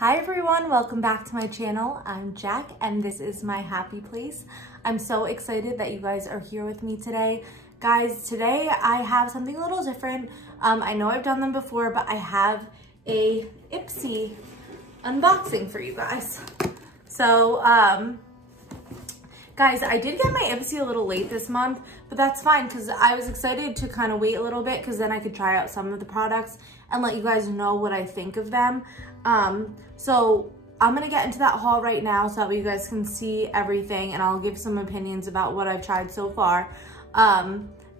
Hi everyone, welcome back to my channel. I'm Jack and this is my happy place. I'm so excited that you guys are here with me today. Guys, today I have something a little different. I know I've done them before, but I have a IPSY unboxing for you guys. So, guys, I did get my IPSY a little late this month, but that's fine because I was excited to kind of wait a little bit because then I could try out some of the products and let you guys know what I think of them. So I'm gonna get into that haul right now so that you guys can see everything, and I'll give some opinions about what I've tried so far.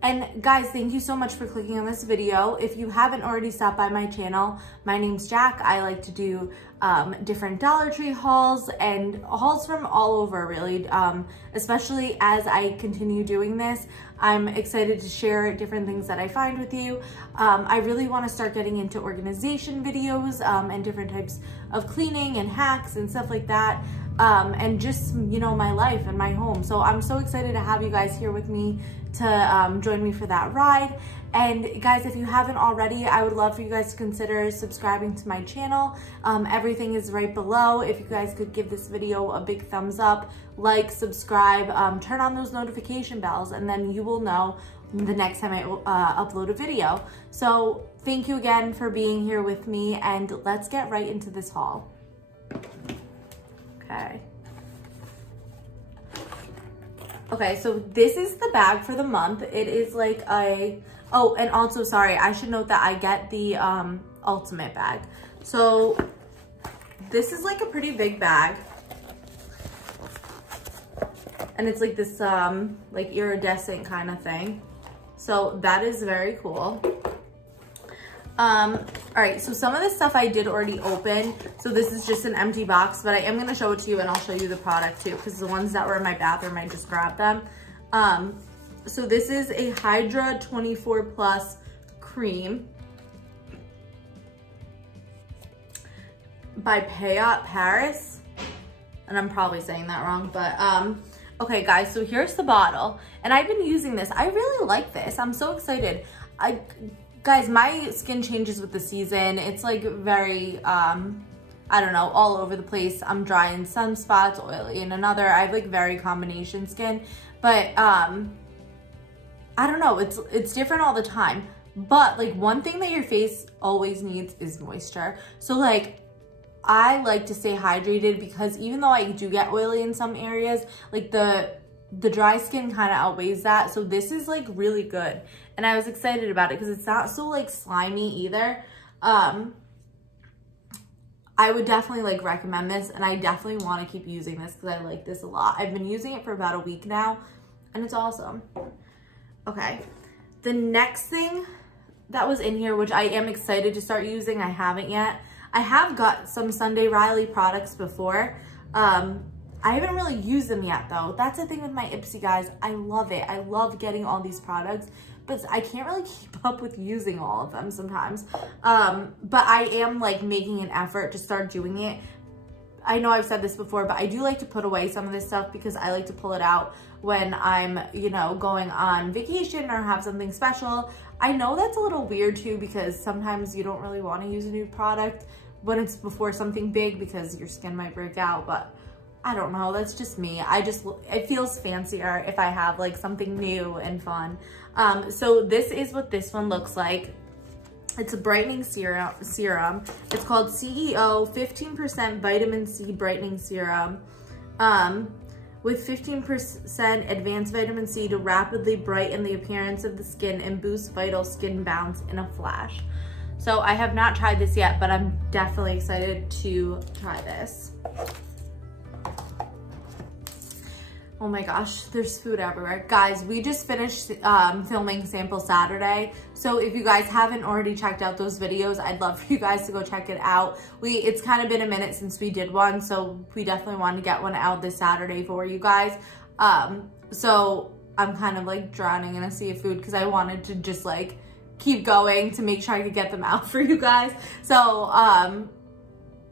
And guys, thank you so much for clicking on this video. If you haven't already stopped by my channel, my name's Jack. I like to do different Dollar Tree hauls and hauls from all over, really. Especially as I continue doing this, I'm excited to share different things that I find with you. I really want to start getting into organization videos and different types of cleaning and hacks and stuff like that. And just, you know, my life and my home. So I'm so excited to have you guys here with me to join me for that ride. And guys, if you haven't already, I would love for you guys to consider subscribing to my channel. Everything is right below. If you guys could give this video a big thumbs up, like, subscribe, turn on those notification bells, and then you will know the next time I upload a video. So thank you again for being here with me, and let's get right into this haul. Okay, so this is the bag for the month. It is like a, oh, and also, sorry, I should note that I get the ultimate bag. So this is like a pretty big bag. And it's like this like iridescent kind of thing. So that is very cool. All right, so some of this stuff I did already open. So this is just an empty box, but I am gonna show it to you and I'll show you the product too, because the ones that were in my bathroom, I just grabbed them. So this is a Hydra 24 Plus cream by Payot Paris. And I'm probably saying that wrong, but okay guys, so here's the bottle. And I've been using this. I really like this. I'm so excited. Guys, my skin changes with the season. It's like very, I don't know, all over the place. I'm dry in some spots, oily in another. I have like very combination skin, but I don't know, it's different all the time. But like one thing that your face always needs is moisture. So like, I like to stay hydrated because even though I do get oily in some areas, like the dry skin kind of outweighs that. So this is like really good. And I was excited about it because it's not so like slimy either. I would definitely like recommend this, and I definitely want to keep using this because I like this a lot. I've been using it for about a week now and it's awesome. Okay, the next thing that was in here, which I am excited to start using, I haven't yet. I have got some Sunday Riley products before. I haven't really used them yet though. That's the thing with my IPSY, guys. I love it. I love getting all these products, but I can't really keep up with using all of them sometimes. But I am like making an effort to start doing it. I know I've said this before, but I do like to put away some of this stuff because I like to pull it out when I'm, you know, going on vacation or have something special. I know that's a little weird too, because sometimes you don't really want to use a new product when it's before something big because your skin might break out, but I don't know, that's just me. It feels fancier if I have like something new and fun. So this is what this one looks like. It's a brightening serum. It's called CEO 15% Vitamin C Brightening Serum with 15% advanced vitamin C to rapidly brighten the appearance of the skin and boost vital skin balance in a flash. So I have not tried this yet, but I'm definitely excited to try this. Oh my gosh, there's food everywhere. Guys, we just finished filming Sample Saturday. So if you guys haven't already checked out those videos, I'd love for you guys to go check it out. It's kind of been a minute since we did one, so we definitely wanted to get one out this Saturday for you guys. So I'm kind of like drowning in a sea of food because I wanted to just like keep going to make sure I could get them out for you guys. So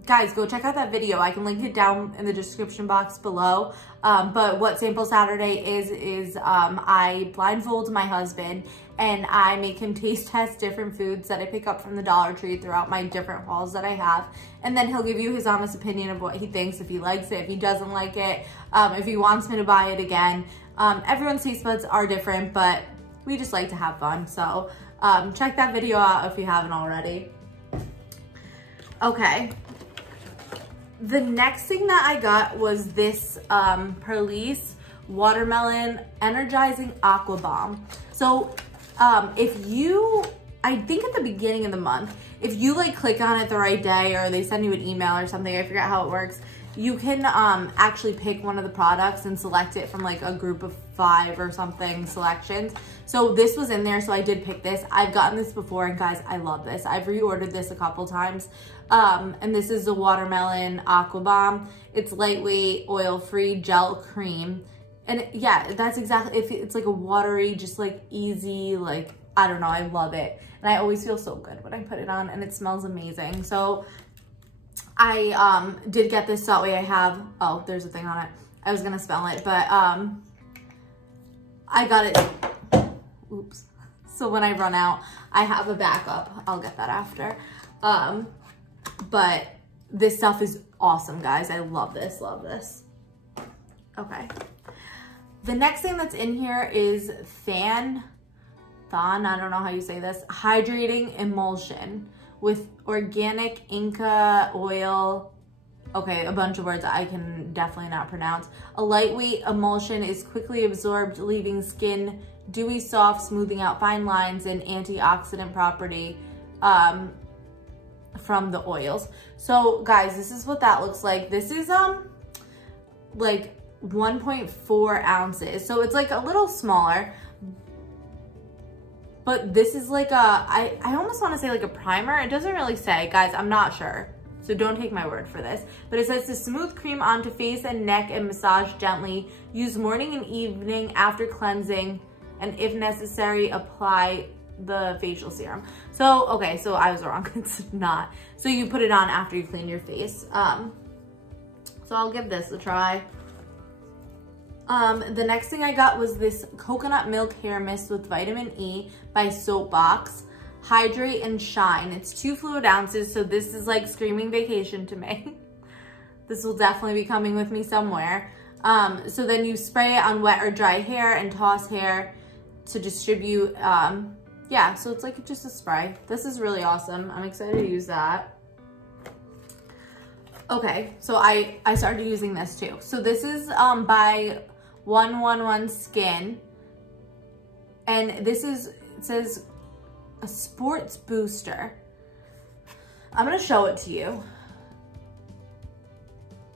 guys, go check out that video. I can link it down in the description box below. But what Sample Saturday is I blindfold my husband and I make him taste test different foods that I pick up from the Dollar Tree throughout my different hauls that I have. And then he'll give you his honest opinion of what he thinks, if he likes it, if he doesn't like it, if he wants me to buy it again. Everyone's taste buds are different, but we just like to have fun. So check that video out if you haven't already. Okay. The next thing that I got was this Perlice Watermelon Energizing Aqua Bomb. So if you, I think at the beginning of the month, if you like click on it the right day or they send you an email or something, I forget how it works, you can actually pick one of the products and select it from like a group of 5 or something selections. So this was in there, so I did pick this. I've gotten this before, and guys, I love this. I've reordered this a couple times. And this is the Watermelon Aqua Bomb. It's lightweight, oil-free gel cream. And yeah, that's exactly, it's like a watery, just like easy, like, I don't know, I love it. And I always feel so good when I put it on, and it smells amazing. So I did get this, so that way I have, oh, there's a thing on it. I was gonna spell it, but I got it, oops. So when I run out, I have a backup. I'll get that after. But this stuff is awesome, guys. I love this, love this. Okay. The next thing that's in here is Thon, I don't know how you say this, hydrating emulsion with organic Inca oil. Okay, a bunch of words I can definitely not pronounce. A lightweight emulsion is quickly absorbed, leaving skin dewy, soft, smoothing out fine lines, and antioxidant property from the oils. So guys, this is what that looks like. This is like 1.4 ounces. So it's like a little smaller, but this is like a, I almost want to say like a primer. It doesn't really say, guys, I'm not sure. So don't take my word for this, but it says to smooth cream onto face and neck and massage gently. Use morning and evening after cleansing, and if necessary, apply the facial serum. So, okay, so I was wrong, it's not. So you put it on after you clean your face. So I'll give this a try. The next thing I got was this coconut milk hair mist with vitamin E by Soapbox. Hydrate and shine. It's 2 fluid ounces, so this is like screaming vacation to me. This will definitely be coming with me somewhere. So then you spray it on wet or dry hair and toss hair to distribute. Yeah, so it's like just a spray. This is really awesome. I'm excited to use that. Okay, so I started using this too. So this is by 111 Skin, and this is, it says a sports booster. I'm gonna show it to you.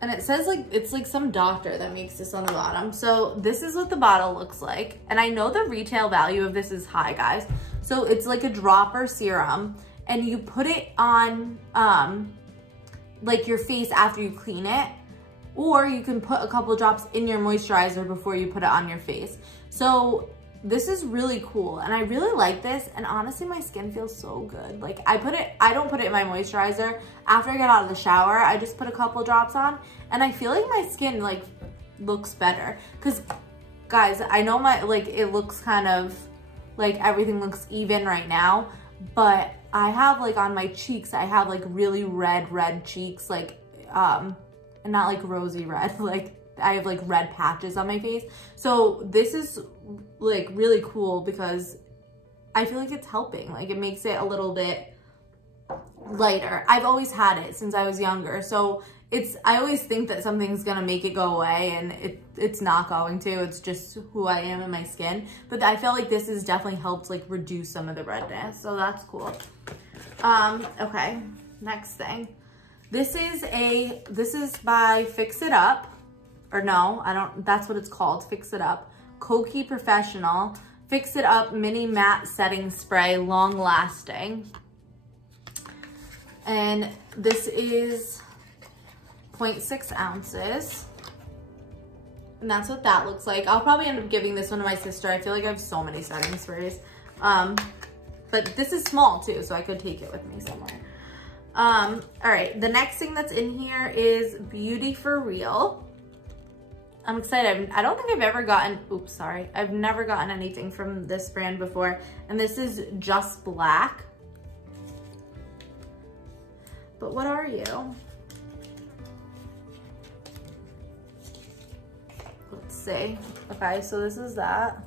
And it says like, it's like some doctor that makes this on the bottom. So this is what the bottle looks like. And I know the retail value of this is high, guys. So it's like a dropper serum, and you put it on like your face after you clean it, or you can put a couple drops in your moisturizer before you put it on your face. So this is really cool, and I really like this, and honestly my skin feels so good. Like I don't put it in my moisturizer. After I get out of the shower, I just put a couple drops on, and I feel like my skin like looks better. Cause guys, I know my, like it looks kind of like everything looks even right now, but I have like on my cheeks, I have like really red cheeks, like and not like rosy red, like I have like red patches on my face. So this is like really cool because I feel like it's helping. Like it makes it a little bit lighter. I've always had it since I was younger. So I always think that something's gonna make it go away, and it's not going to. It's just who I am in my skin. But I feel like this has definitely helped like reduce some of the redness. So that's cool. Okay, next thing. This is by Fix It Up. Or no, that's what it's called, Fix It Up. Koki Professional Fix It Up Mini Matte Setting Spray, long lasting. And this is 0.6 ounces. And that's what that looks like. I'll probably end up giving this one to my sister. I feel like I have so many setting sprays. But this is small too, so I could take it with me somewhere. All right, the next thing that's in here is Beauty for Real. I'm excited. I don't think I've ever gotten, oops, sorry. I've never gotten anything from this brand before. And this is Just Black. But what are you? Let's see. Okay, so this is that.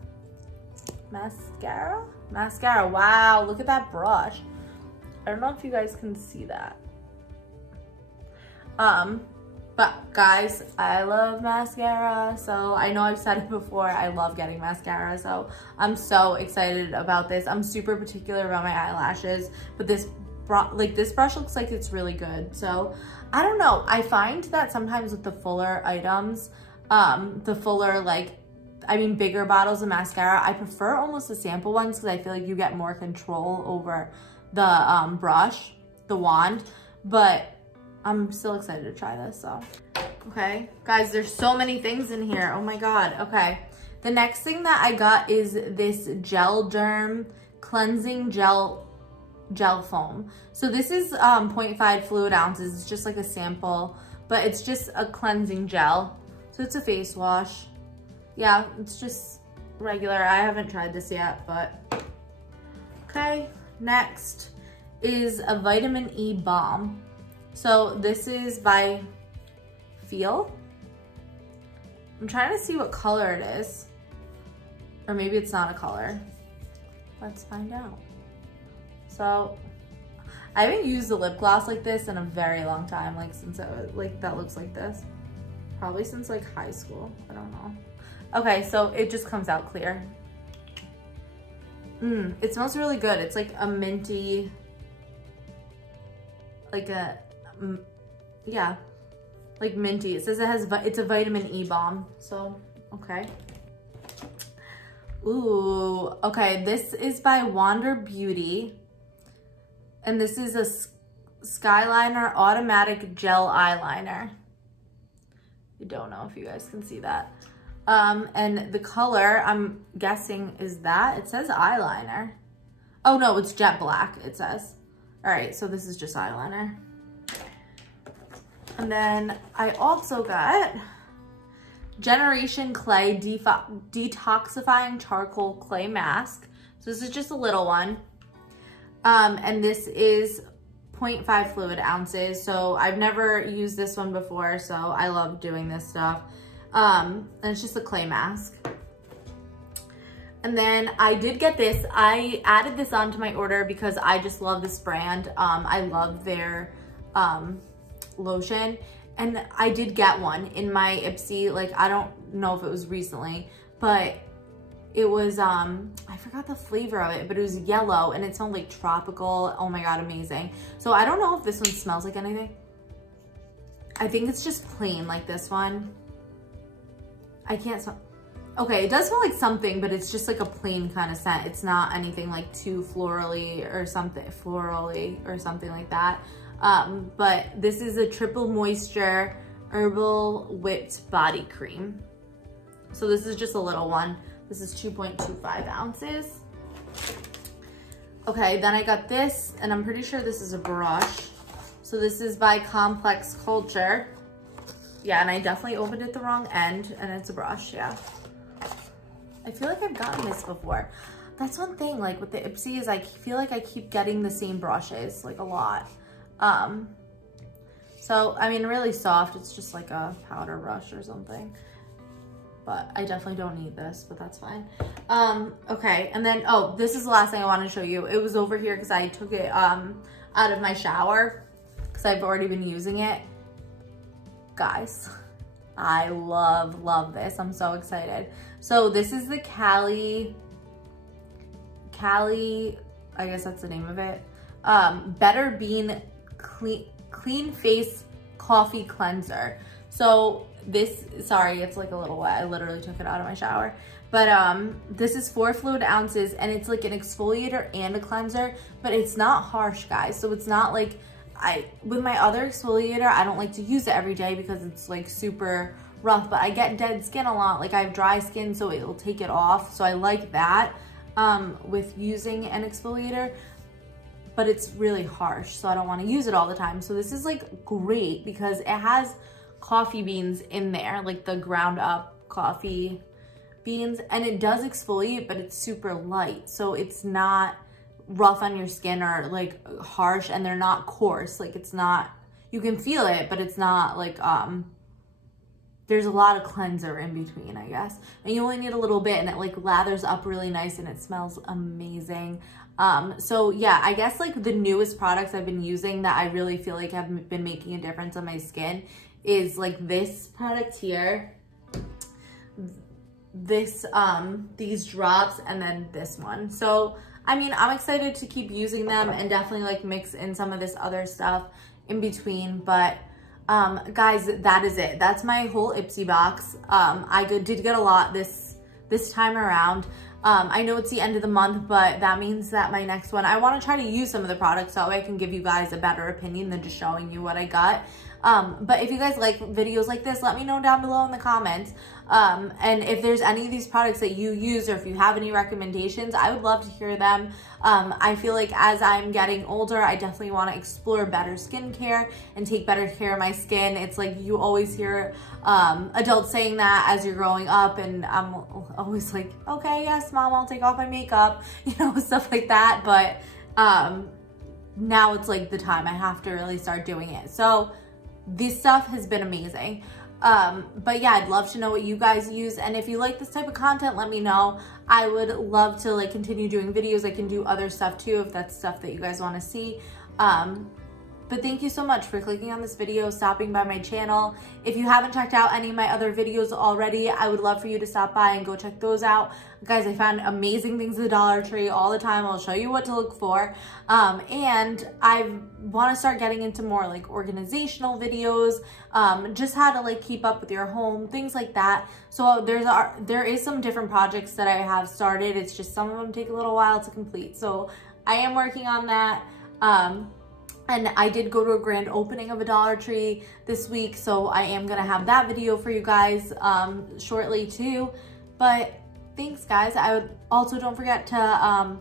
Mascara? Mascara, wow, look at that brush. I don't know if you guys can see that. But guys, I love mascara. So I know I've said it before, I love getting mascara. So I'm so excited about this. I'm super particular about my eyelashes, but this brush looks like it's really good. So I don't know. I find that sometimes with the fuller items, the fuller, bigger bottles of mascara, I prefer almost the sample ones because I feel like you get more control over the brush, the wand, but I'm still excited to try this, so. Okay, guys, there's so many things in here. Oh my God, okay. The next thing that I got is this Gel Derm Cleansing Gel Foam. So this is 0.5 fluid ounces. It's just like a sample, but it's just a cleansing gel. So it's a face wash. Yeah, it's just regular. I haven't tried this yet, but okay. Next is a vitamin E balm. So this is by Feel. I'm trying to see what color it is. Or maybe it's not a color. Let's find out. So I haven't used a lip gloss like this in a very long time, since I was, that looks like this. Probably since high school, I don't know. Okay, so it just comes out clear. It smells really good. It's like a minty, yeah, like minty. It says it's a vitamin E balm, so, okay. Ooh, okay, this is by Wander Beauty. And this is a Skyliner Automatic Gel Eyeliner. I don't know if you guys can see that. And the color, I'm guessing, is that? It says eyeliner. Oh no, it's jet black, it says. All right, so this is just eyeliner. And then I also got Generation Clay Detoxifying Charcoal Clay Mask. So this is just a little one. And this is 0.5 fluid ounces. So I've never used this one before, so I love doing this stuff. And it's just a clay mask. And then I did get this. I added this onto my order because I just love this brand. I love their lotion. And I did get one in my IPSY, I don't know if it was recently, but it was, I forgot the flavor of it, but it was yellow and it smelled like tropical. Oh my God, amazing. So I don't know if this one smells like anything. I think it's just plain like this one. I can't smell. Okay, it does smell like something, but it's just like a plain kind of scent. It's not anything like too florally or something like that. But this is a triple moisture herbal whipped body cream. So this is just a little one. This is 2.25 ounces. Okay, then I got this, and I'm pretty sure this is a brush. So this is by Complex Culture. Yeah, and I definitely opened it the wrong end, and it's a brush, yeah. I feel like I've gotten this before. That's one thing, with the IPSY is I feel like I keep getting the same brushes, a lot. So, I mean, really soft. It's just like a powder brush or something. But I definitely don't need this, but that's fine. Okay, and then, oh, this is the last thing I wanted to show you. It was over here because I took it out of my shower because I've already been using it. Guys, I love this. I'm so excited. So this is the Cali, I guess that's the name of it. Better Bean Clean Face Coffee Cleanser. So this, sorry, it's a little wet. I literally took it out of my shower. But this is 4 fluid ounces and it's an exfoliator and a cleanser, but it's not harsh, guys. So it's not with my other exfoliator, I don't like to use it every day because it's super rough, but I get dead skin a lot. I have dry skin, so it will take it off. So I like that with using an exfoliator. but it's really harsh, so I don't want to use it all the time. So this is like great because it has coffee beans in there, like the ground up coffee beans, and it does exfoliate, but it's super light, so it's not rough on your skin or like harsh, and they're not coarse. Like it's not, you can feel it, but it's not like there's a lot of cleanser in between, I guess, and you only need a little bit, and it like lathers up really nice, and it smells amazing. So yeah, I guess like the newest products I've been using that I really feel like have been making a difference on my skin is like this product here, this these drops, and then this one. So I mean, I'm excited to keep using them and definitely like mix in some of this other stuff in between. But guys, that is it. That's my whole IPSY box. I did get a lot this time around. I know it's the end of the month, but that means that my next one, I want to try to use some of the products so that way I can give you guys a better opinion than just showing you what I got. But if you guys like videos like this, let me know down below in the comments. And if there's any of these products that you use, or if you have any recommendations, I would love to hear them. I feel like as I'm getting older, I definitely want to explore better skincare and take better care of my skin. It's like you always hear adults saying that as you're growing up, and I'm always like, okay, yes, mom, I'll take off my makeup, you know, stuff like that. But now it's like the time I have to really start doing it. So this stuff has been amazing. But yeah, I'd love to know what you guys use, and if you like this type of content, let me know. I would love to like continue doing videos. I can do other stuff too if that's stuff that you guys want to see. But thank you so much for clicking on this video, stopping by my channel. If you haven't checked out any of my other videos already, I would love for you to stop by and go check those out. Guys, I found amazing things at the Dollar Tree all the time. I'll show you what to look for. And I want to start getting into more like organizational videos, just how to like keep up with your home, things like that. So there is some different projects that I have started. It's just some of them take a little while to complete. So I am working on that. And I did go to a grand opening of a Dollar Tree this week, so I am gonna have that video for you guys shortly too. But thanks guys. I would also, don't forget to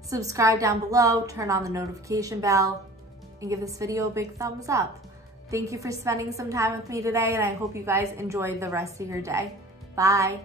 subscribe down below, turn on the notification bell, and give this video a big thumbs up. Thank you for spending some time with me today, and I hope you guys enjoy the rest of your day. Bye.